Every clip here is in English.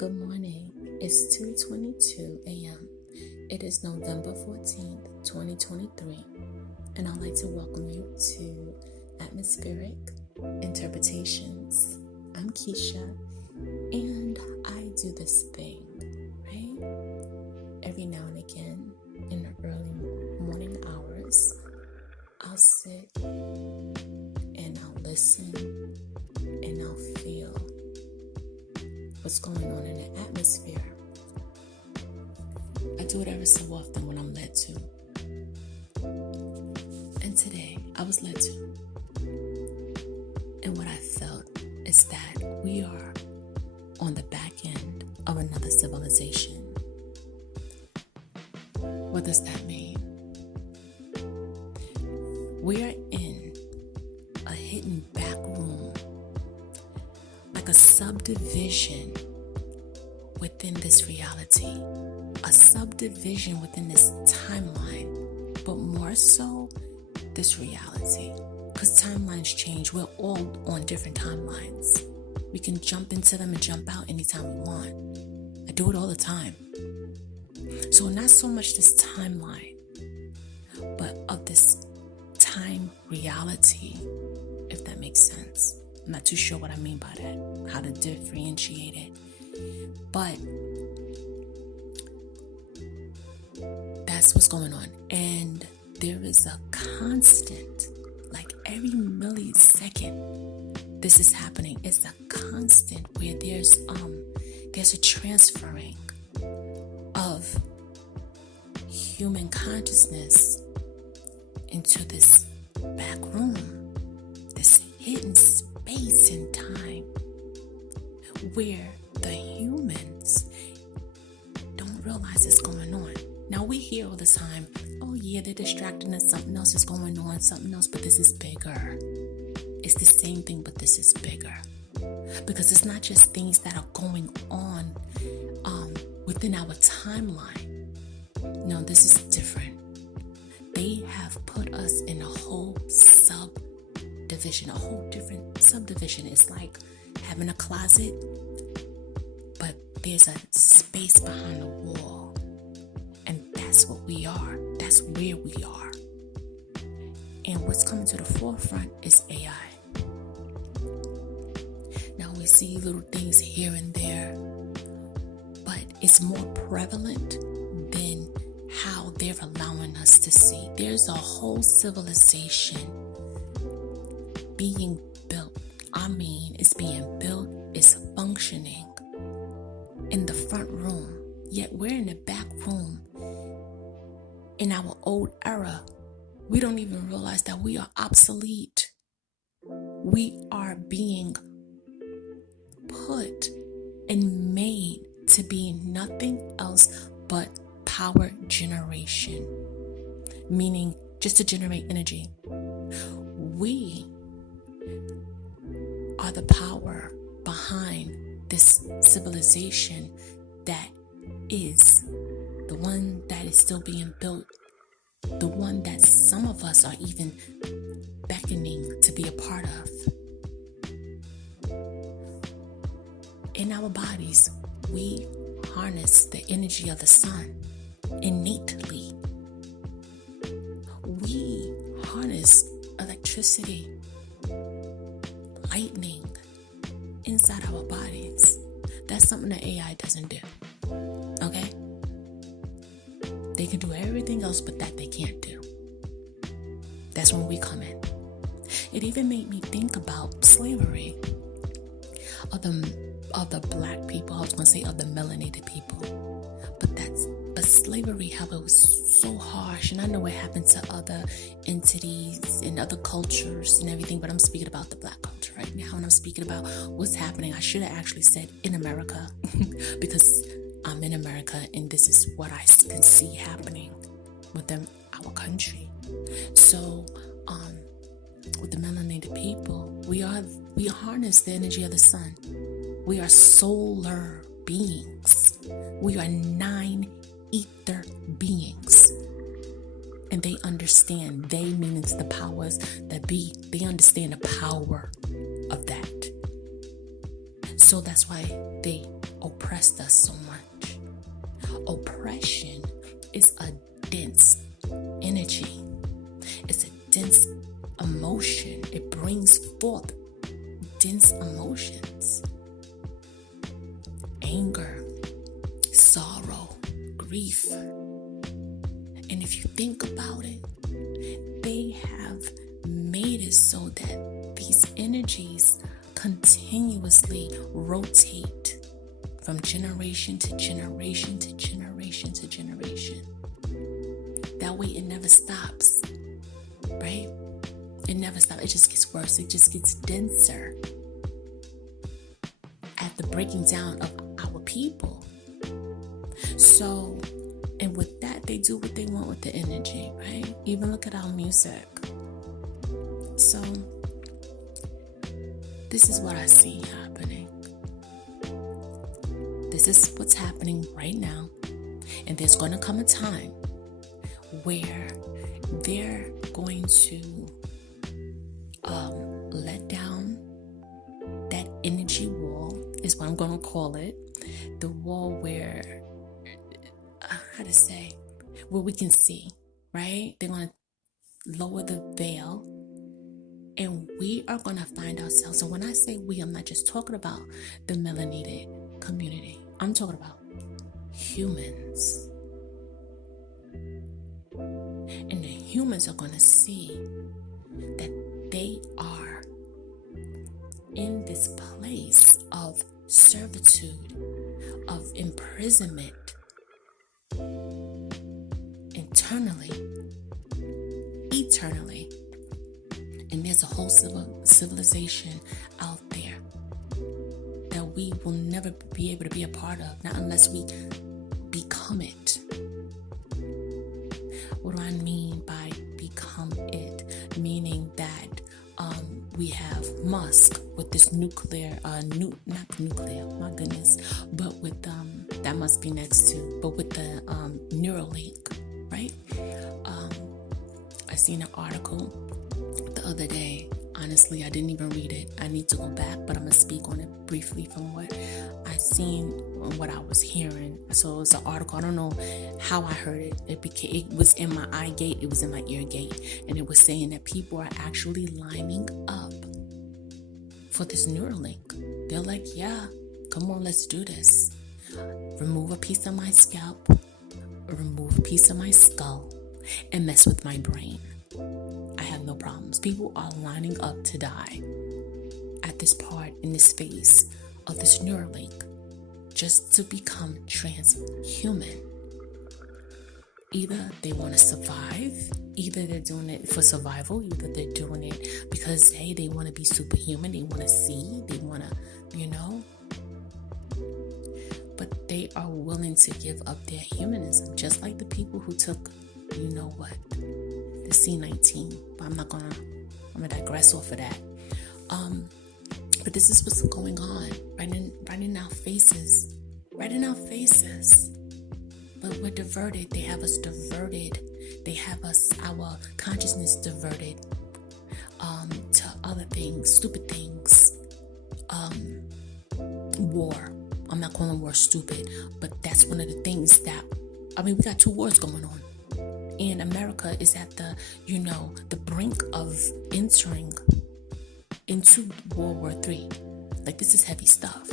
Good morning. It's 2:22 a.m. It is November 14th, 2023, and I'd like to welcome you to Atmospheric Interpretations. I'm Keisha, and I do this thing, right? Every now and again, in the early morning hours, I'll sit and I'll listen and I'll feel what's going on in the atmosphere. I do it every so often when I'm led to. And today, I was led to. And what I felt is that we are on the back end of another civilization. What does that mean? We are in a hidden back room, like a subdivision within this reality, a subdivision within this timeline, but more so this reality, because timelines change. We're all on different timelines. We can jump into them and jump out anytime we want. I do it all the time. So not so much this timeline, but of this time reality, if that makes sense. I'm not too sure what I mean by that, how to differentiate it. But that's what's going on. And there is a constant, like every millisecond, this is happening. It's a constant where there's a transferring of human consciousness into this back room, this hidden space and time where the humans don't realize it's going on. Now we hear all the time, oh yeah, they're distracting us, something else is going on, something else, but this is bigger. It's the same thing, but this is bigger. Because it's not just things that are going on within our timeline. No, this is different. They have put us in a whole subdivision, a whole different subdivision. It's like having a closet, but there's a space behind the wall. And that's what we are. That's where we are. And what's coming to the forefront is AI. Now we see little things here and there, but it's more prevalent than how they're allowing us to see. There's a whole civilization being built. It's being built, it's functioning in the front room. Yet we're in the back room. In our old era, we don't even realize that we are obsolete. We are being put and made to be nothing else but power generation, meaning just to generate energy. We are the power behind this civilization that is the one that is still being built, the one that some of us are even beckoning to be a part of. In our bodies, we harness the energy of the sun innately. We harness electricity, lightning inside our bodies. That's something that AI doesn't do. Okay? They can do everything else, but that they can't do. That's when we come in. It even made me think about slavery of the black people. I was going to say of the melanated people. But slavery, how it was so harsh. And I know it happened to other entities and other cultures and everything, but I'm speaking about the black culture right now. And I'm speaking about what's happening. I should have actually said in America because I'm in America and this is what I can see happening within our country. So, with the melanated people, we harness the energy of the sun. We are solar beings. We are 9 ether beings. And they understand, they meaning the powers that be, they understand the power of that. So that's why they oppressed us so much. Oppression is a dense energy. It's a dense emotion. It brings forth dense emotions. Anger, sorrow, grief. And if you think about it, they have made it so that these energies continuously rotate from generation to generation to generation to generation. That way it never stops, right? It never stops. It just gets worse. It just gets denser at the breaking down of our people. So, and with that, they do what they want with the energy, right? Even look at our music. So, this is what I see happening. This is what's happening right now. And there's going to come a time where they're going to let down that energy wall, is what I'm going to call it. The wall where, where we can see, right? They're going to lower the veil. And we are going to find ourselves. And when I say we, I'm not just talking about the melanated community. I'm talking about humans. And the humans are going to see that they are in this place of servitude, of imprisonment, eternally. And there's a whole civilization out there that we will never be able to be a part of, not unless we become it. What do I mean by become it? Meaning that we have Musk with this nuclear, not nuclear, my goodness, but with, that must be next to, but with the Neuralink, right? I seen an article the other day. Honestly, I didn't even read it. I need to go back, but I'm going to speak on it briefly from what I seen and what I was hearing. So it was an article. I don't know how I heard it. It was in my eye gate. It was in my ear gate. And it was saying that people are actually lining up for this Neuralink. They're like, yeah, come on, let's do this. Remove a piece of my scalp, remove a piece of my skull, and mess with my brain. I have no problems. People are lining up to die at this part in this phase of this Neuralink just to become transhuman. Either they want to survive, either they're doing it for survival, either they're doing it because, hey, they want to be superhuman, they want to see, they want to, but they are willing to give up their humanism, just like the people who took, the C-19. But I'm gonna digress off of that. But this is what's going on right in our faces, But we're diverted. They have us diverted. They have our consciousness diverted to other things, stupid things. War. I'm not calling war stupid, but that's one of the things that, we got 2 wars going on. And America is at the brink of entering into World War III. Like, this is heavy stuff.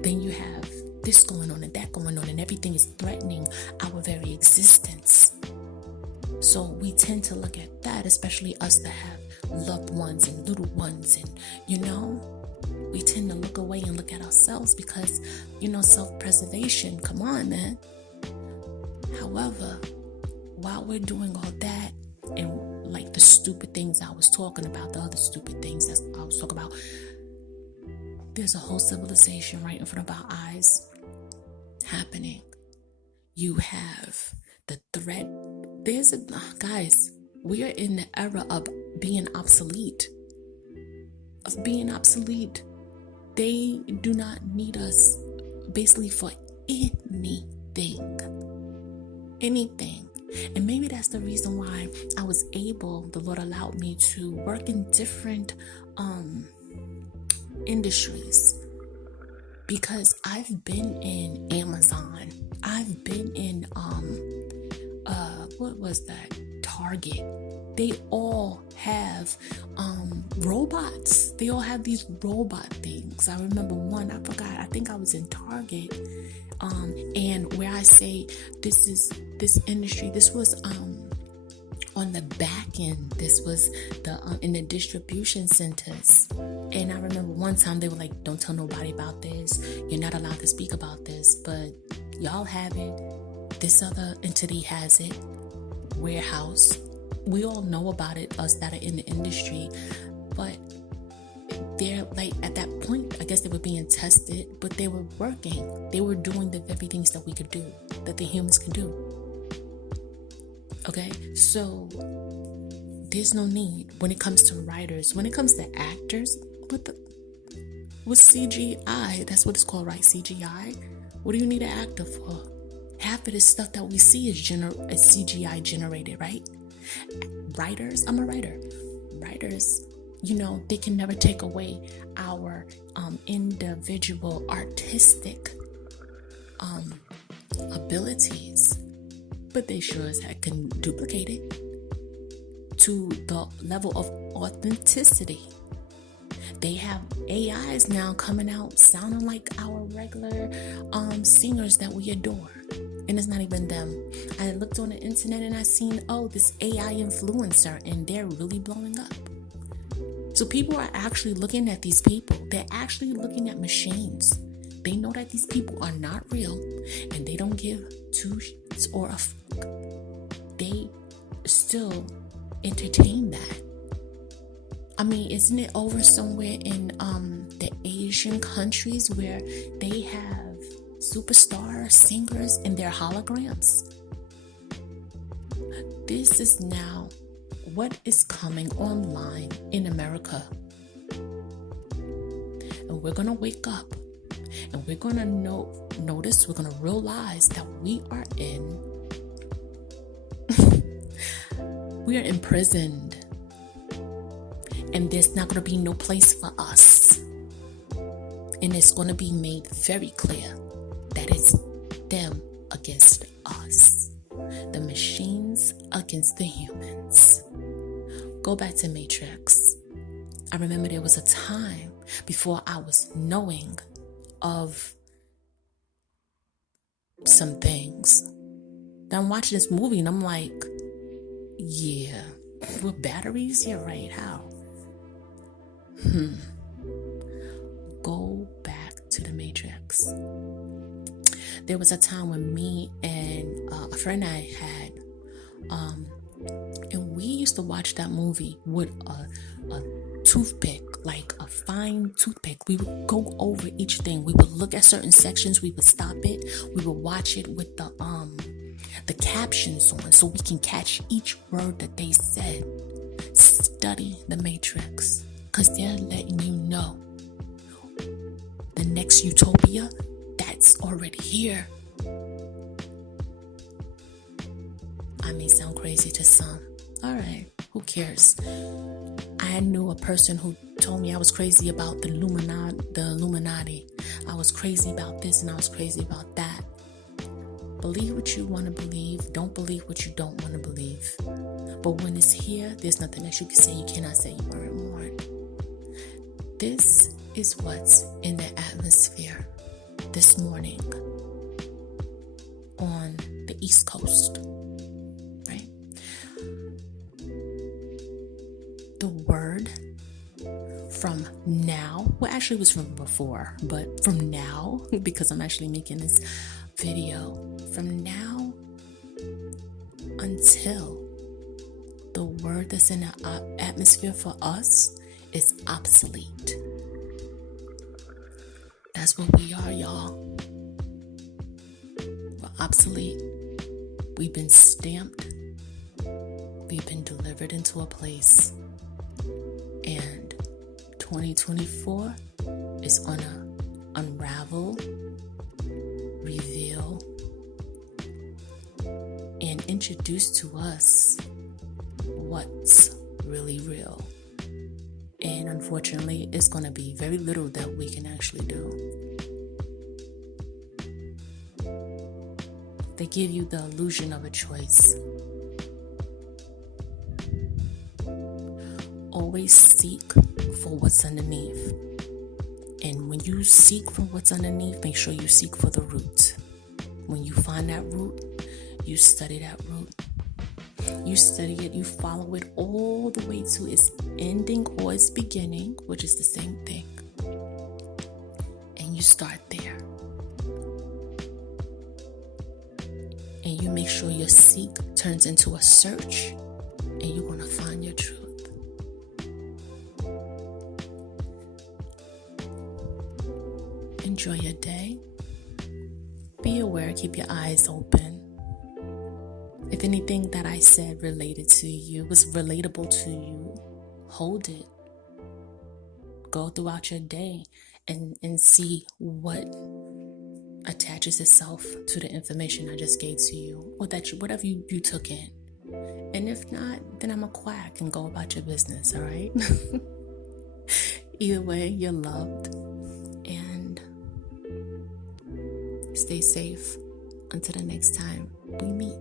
Then you have this going on and that going on, and everything is threatening our very existence. So we tend to look at that, especially us that have loved ones and little ones, and we tend to look away and look at ourselves because, self-preservation, come on, man. However, while we're doing all that, and like the stupid things I was talking about, the other stupid things that I was talking about, there's a whole civilization right in front of our eyes happening. You have the threat. Guys, we are in the era of being obsolete. They do not need us basically for anything. And maybe that's the reason why the Lord allowed me to work in different industries, Because I've been in Amazon, I've been in what was that? Target. They all have robots. They all have these robot things. I remember one, I forgot, I think I was in Target. And where I say this industry, this was on the back end. This was the in the distribution centers. And I remember one time they were like, don't tell nobody about this. You're not allowed to speak about this, but y'all have it. This other entity has it. Warehouse. We all know about it, us that are in the industry, but they're like, at that point, I guess they were being tested, but they were working. They were doing the very things that we could do, that the humans could do. Okay, so there's no need when it comes to writers, when it comes to actors, with CGI, that's what it's called, right? CGI. What do you need an actor for? Half of the stuff that we see is CGI generated, right? Writers, I'm a writer. Writers, they can never take away our individual artistic abilities, but they sure as heck can duplicate it to the level of authenticity. They have AIs now coming out sounding like our regular singers that we adore. And it's not even them. I looked on the internet and I seen, this AI influencer, and they're really blowing up. So people are actually looking at these people. They're actually looking at machines. They know that these people are not real, and they don't give two shits or a fuck. They still entertain that. I mean, isn't it over somewhere in the Asian countries where they have superstar singers and their holograms? This is now what is coming online in America. And we're going to wake up, and we're going to notice, we're going to realize that we are imprisoned. And there's not going to be no place for us. And it's going to be made very clear that it's them against us. The machines against the humans. Go back to Matrix. I remember there was a time before I was knowing of some things. Then I'm watching this movie and I'm like, yeah, with batteries? Yeah, right, how? Go back to the Matrix. There was a time when me and a friend I had, and we used to watch that movie with a toothpick, like a fine toothpick. We would go over each thing. We would look at certain sections. We would stop it. We would watch it with the captions on, so we can catch each word that they said. Study the Matrix. Because they're letting you know the next utopia, that's already here. I may sound crazy to some. All right, who cares? I knew a person who told me I was crazy about the Illuminati. I was crazy about this and I was crazy about that. Believe what you want to believe. Don't believe what you don't want to believe. But when it's here, there's nothing else you can say. You cannot say you weren't warned. This is what's in the atmosphere this morning on the East Coast, right? The word from now, well, actually it was from before, but from now, because I'm actually making this video, from now until the word that's in the atmosphere for us is obsolete. That's what we are, y'all. We're obsolete. We've been stamped. We've been delivered into a place. And 2024 is gonna unravel, reveal, and introduce to us what's really real. And unfortunately, it's going to be very little that we can actually do. They give you the illusion of a choice. Always seek for what's underneath. And when you seek for what's underneath, make sure you seek for the root. When you find that root, you study that root. You study it, you follow it all the way to its ending or its beginning, which is the same thing. And you start there. And you make sure your seek turns into a search, and you're going to find your truth. Enjoy your day. Be aware, keep your eyes open. If anything that I said related to you, was relatable to you, hold it. Go throughout your day and see what attaches itself to the information I just gave to you, or whatever you took in. And if not, then I'm a quack and go about your business, all right? Either way, you're loved. And stay safe until the next time we meet.